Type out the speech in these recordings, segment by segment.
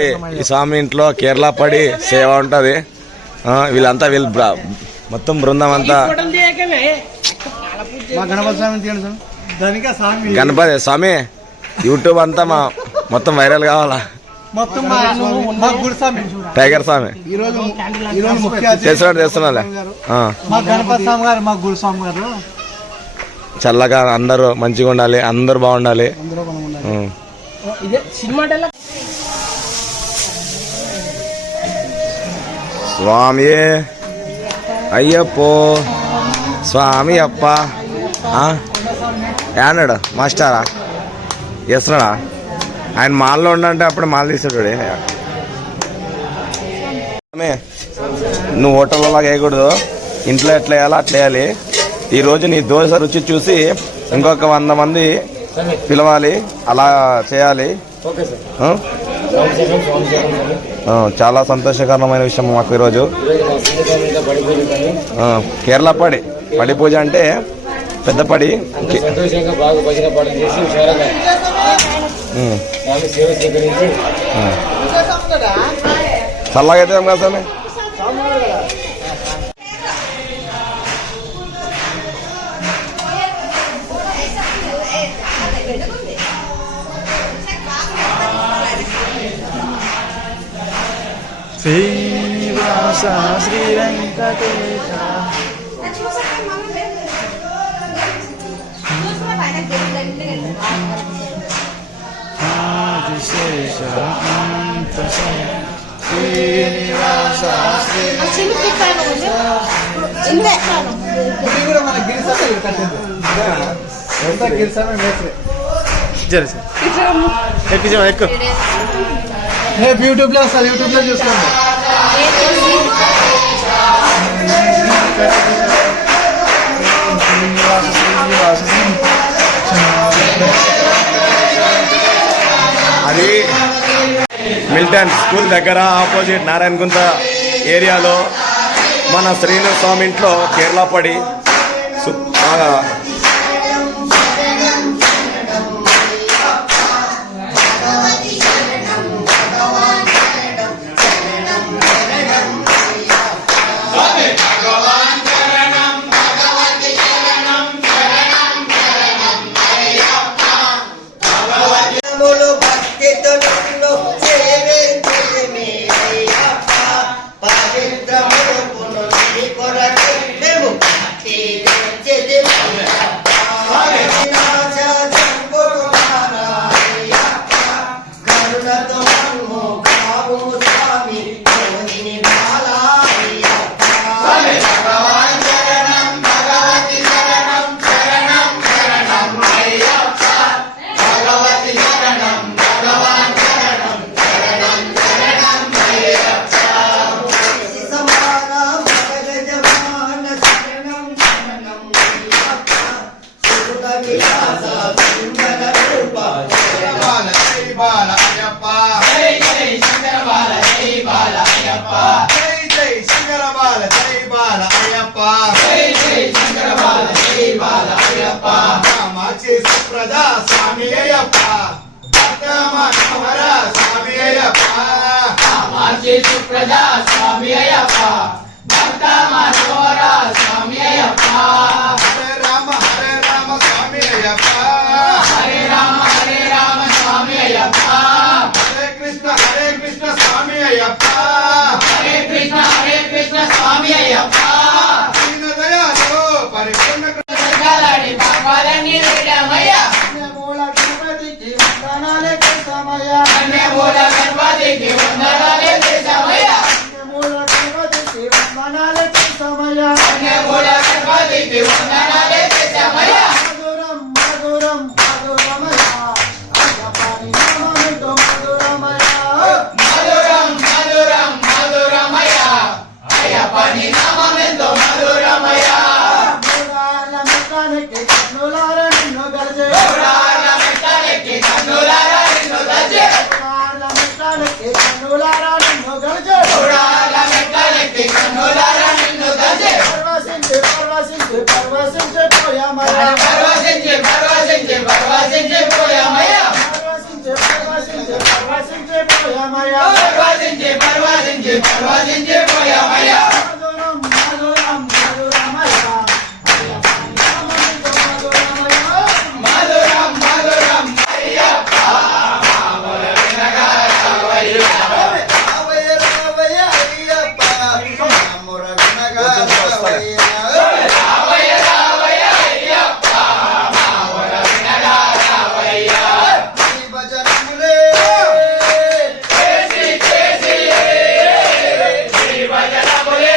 ఈ స్వామి ఇంట్లో కేరళ పడి సేవ ఉంటది. వీళ్ళంతా మొత్తం బృందం అంతా గణపతి స్వామి యూట్యూబ్ అంతా మొత్తం వైరల్ కావాలా. టైగర్ స్వామి చేస్తున్నాలే. చల్లగా అందరూ మంచిగా ఉండాలి, అందరూ బాగుండాలి. స్వామి అయ్యప్పో స్వామి అప్ప ఏనాడు మాస్టరా చేస్తున్నాడా? ఆయన మాల్లో ఉండంటే అప్పుడు మాల తీసాడు. నువ్వు హోటల్లో లాగా వేయకూడదు, ఇంట్లో ఎట్లా వేయాలో అట్లా వేయాలి. ఈరోజు నీ దోశ రుచి చూసి ఇంకొక 100 మంది పిలవాలి, అలా చేయాలి. చాలా సంతోషకరమైన విషయం మాకు ఈరోజు. కేరళ పడి పూజ అంటే పెద్ద పడి. చల్లగైతే ఏం కాదు స్వామి. శ్రీనివాస శ్రీ వెంకటేశ యూట్యూబ్ లో వస్తారు, యూట్యూబ్ లో చూసుకోండి. అది మిల్టన్ స్కూల్ దగ్గర ఆపోజిట్ నారాయణగుంట ఏరియాలో మన శ్రీనివాస స్వామి ఇంట్లో కేరళ పడి ప్రజా స్వామి అయ్యప్ప స్వామి అయ్యప్ప ప్రజా స్వామి అయ్యప్ప స్వామి అయ్యప్ప హరే రామ స్వామి అయ్యప్ప హరే రామ స్వామి అయ్యప్ప హరే కృష్ణ స్వామి అయ్యప్ప హరే కృష్ణ స్వామి అయ్యప్ప దీన దయాలో పరిపూర్ణ పాపాలన్నీ విడమయ్య మూల గణపతికి వందనాలే సమయ మూల గణపతికి వందనాలే సమయ మూల గణపతికి వందనాలే సమయ మూల గణపతికి వందనాలే సమయ మధురం మధురం మధురమయ అయ్యప్పని నామముతో మధురమయ మధురం మధురం మధురమయ అయ్యప్పని నామముతో మధురమయ పరవశించే పోయామయ్యా పర్వాసించి పోయామయ్యా భజనములే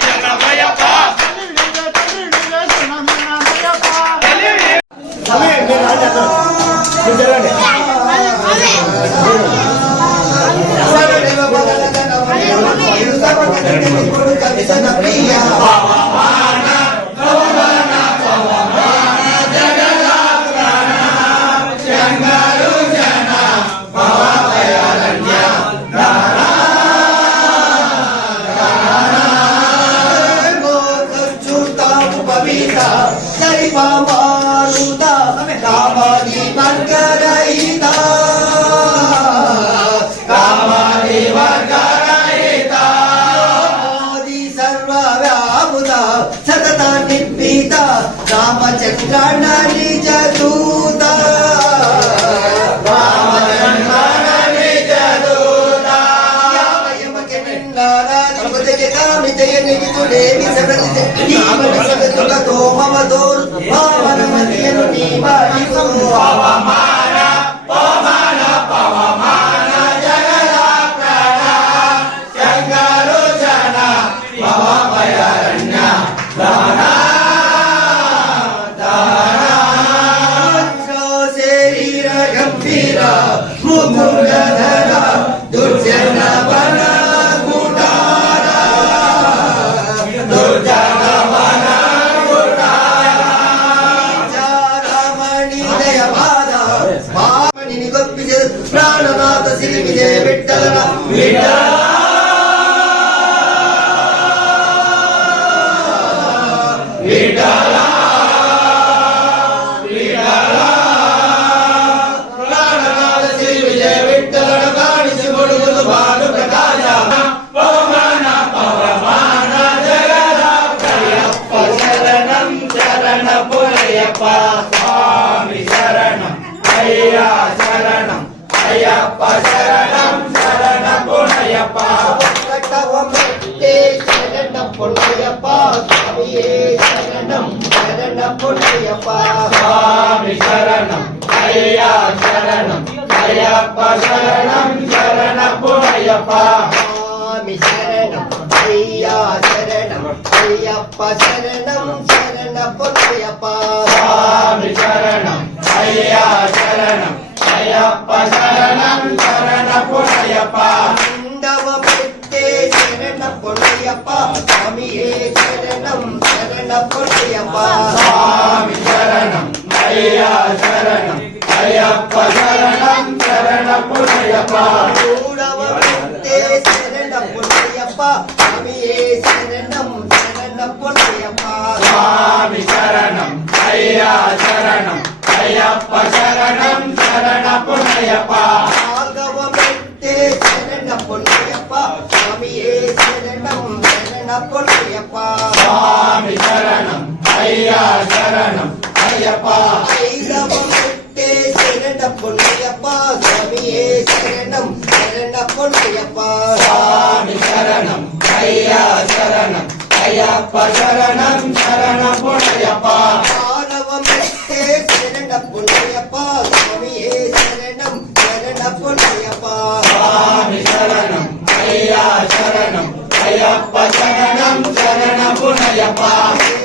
శరణమయ్యప్ప రామచంద్ర నిజ దూత ప్రాణనాథ శ్రీ విజయ విఠల స్వామి శరణం అయ్యా శరణం అయ్యప్ప శరణం శరణపునయ్యప్ప స్వామి శరణం అయ్యా శరణం అయ్యప్ప శరణం శరణపునయ్యప్ప స్వామి శరణం అయ్యా శరణం అయ్యప్ప శరణం శరణపునయ్యప్ప స్వామి శరణం అయ్యా శరణం అయ్యప్ప శరణం శరణపునయ్యప్ప కుండవ పెట్టే శరణపునయ్యప్ప స్వామియే శరణం శరణపునయ్యప్ప స్వామి శరణం అయ్యా శరణం అయ్యప్ప శరణం శరణపునయ్యప్ప మూడవ పెట్టే శరణపునయ్యప్ప స్వామియే శరణం శరణపునయ్యప్ప స్వామి శరణం అయ్యా శరణం అయ్యప్ప శరణం శరణపునయ్యప్ప నాలుగవ పెట్టే శరణపునయ్యప్ప స్వామియే శరణం శరణపునయ్యప్ప స్వామి శరణం అయ్యా శరణం అయ్యప్ప ఐదవ పెట్టే శరణపునయ్యప్ప స్వామియే శరణం శరణపునయ్యప్ప స్వామి శరణం అయ్యా శరణం అయ్యప్ప శరణం శరణపునయ్యప్ప ఆరవ పెట్టే శరణపునయ్యప్ప స్వామియే శరణం శరణపునయ్యప్ప స్వామి శరణం అయ్యా శరణం అయ్యప్ప శరణం శరణపునయ్యప్ప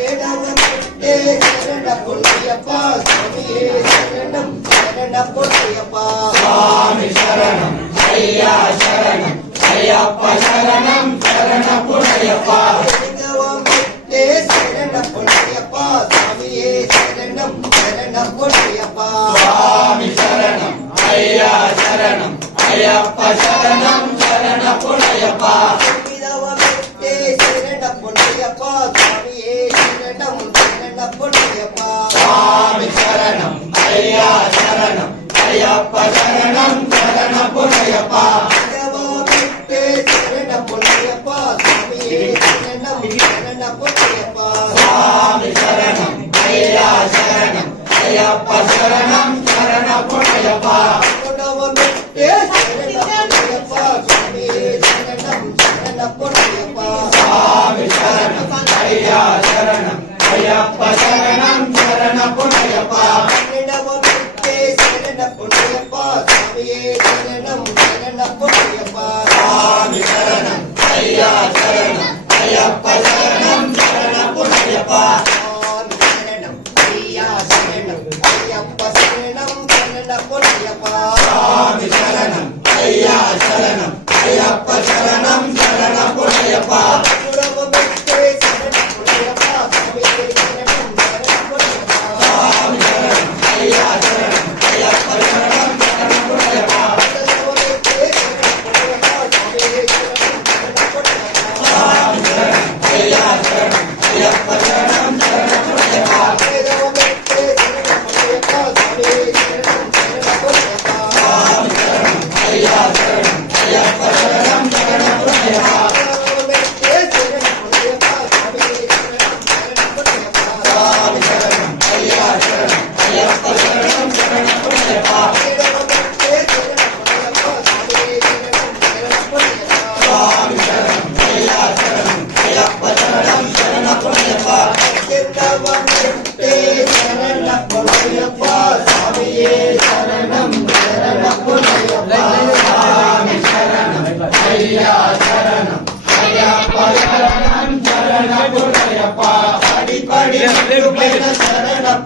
ఏడవ పెట్టే శరణపునయ్యప్ప స్వామియే శరణం శరణపునయ్యప్ప స్వామి శరణం అయ్యా శరణం అయ్యప్ప శరణం శరణపునయ్యప్ప ఎనిమిదవ పెట్టే శరణపునయ్యప్ప స్వామియే శరణం శరణపునయ్యప్ప స్వామి శరణం అయ్యా శరణం అయ్యప్ప శరణం శరణపునయ్యప్ప తొమ్మిదవ పెట్టే శరణపునయ్యప్ప స్వామియే శరణం శరణపునయ్యప్ప స్వామి శరణం అయ్యా శరణం అయ్యప్ప శరణం శరణపునయ్యప్ప పదవ పెట్టే శరణపునయ్యప్ప స్వామియే శరణం శరణపునయ్యప్ప స్వామి శరణం అయ్యా శరణం అయ్యప్ప శరణం శరణపునయ్యప్ప పదకొండవ పెట్టే శరణపునయ్యప్ప స్వామియే శరణం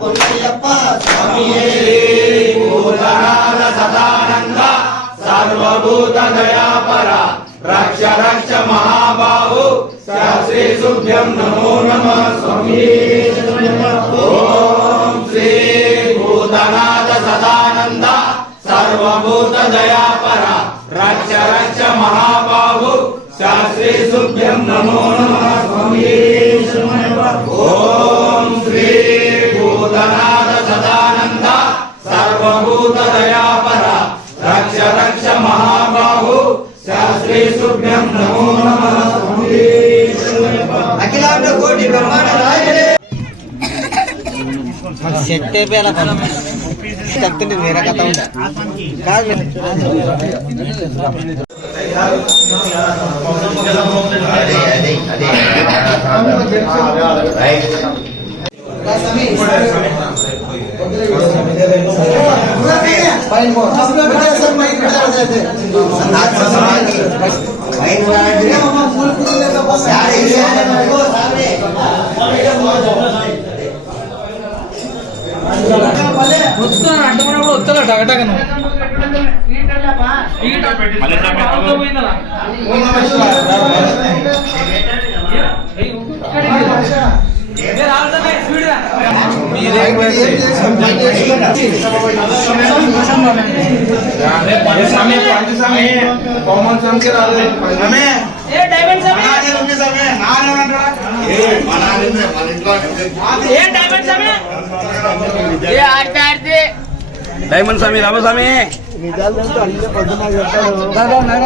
పొన్నయ్యప్ప స్వామియే భూతనాథ సదానంద సర్వభూత దయాపర రక్ష రక్ష మహాబాహు శ్రీ శుభ్యం నమో నమః స్వామి ఓం శ్రీ భూతనాథ సదానంద సర్వభూత దయాపర రక్ష రక్ష మహాబాహు శ్రీ శుభ్యం నమో నమః స్వామి ఓం శ్రీ భూతనాథ సదానంద సర్వభూత దయాపర రక్ష రక్ష మహాబాహు శ్రీ శుభ్యం నమో నమః స్వామి అఖిలాండ కోటి బ్రహ్మాండ నాయకుడే సెట్ అయిపోయాల చెప్తుంటే వేరే కథ ఉందా కాదు డైమండ్ స్వామి రామస్వామి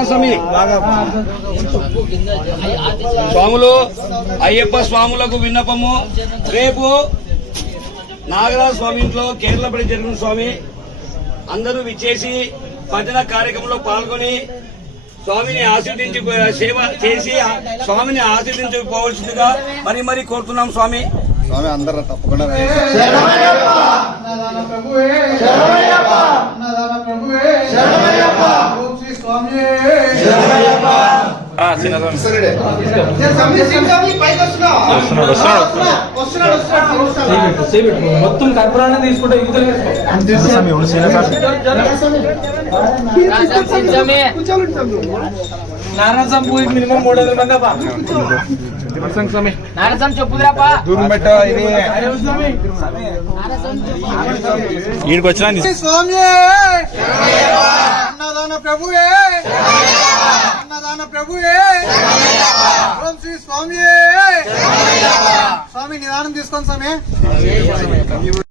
స్వామి స్వాములు అయ్యప్ప స్వాములకు విన్నపము రేపు నాగరాజ స్వామి ఇంట్లో కేరళపడి జరిగిన స్వామి అందరూ విచ్చేసి భజన కార్యక్రమంలో పాల్గొని స్వామిని ఆశీర్వదించి సేవ చేసి స్వామిని ఆశీర్వదించుకోవాల్సిందిగా మరి కోరుతున్నాం స్వామి. స్వామి అందరూ తప్పకుండా మొత్తం కర్పూరాన్ని తీసుకుంటే నారాయణ పూరి మినిమం 300 మంది నారాయణ చెప్పుదిరాపా దూరం పెట్ట ఈడికి వచ్చినా స్వామి అన్నదాన ప్రభువే అన్నదాన ప్రభువే ఓం శ్రీ స్వామి స్వామి నిదానం తీసుకోండి స్వామి.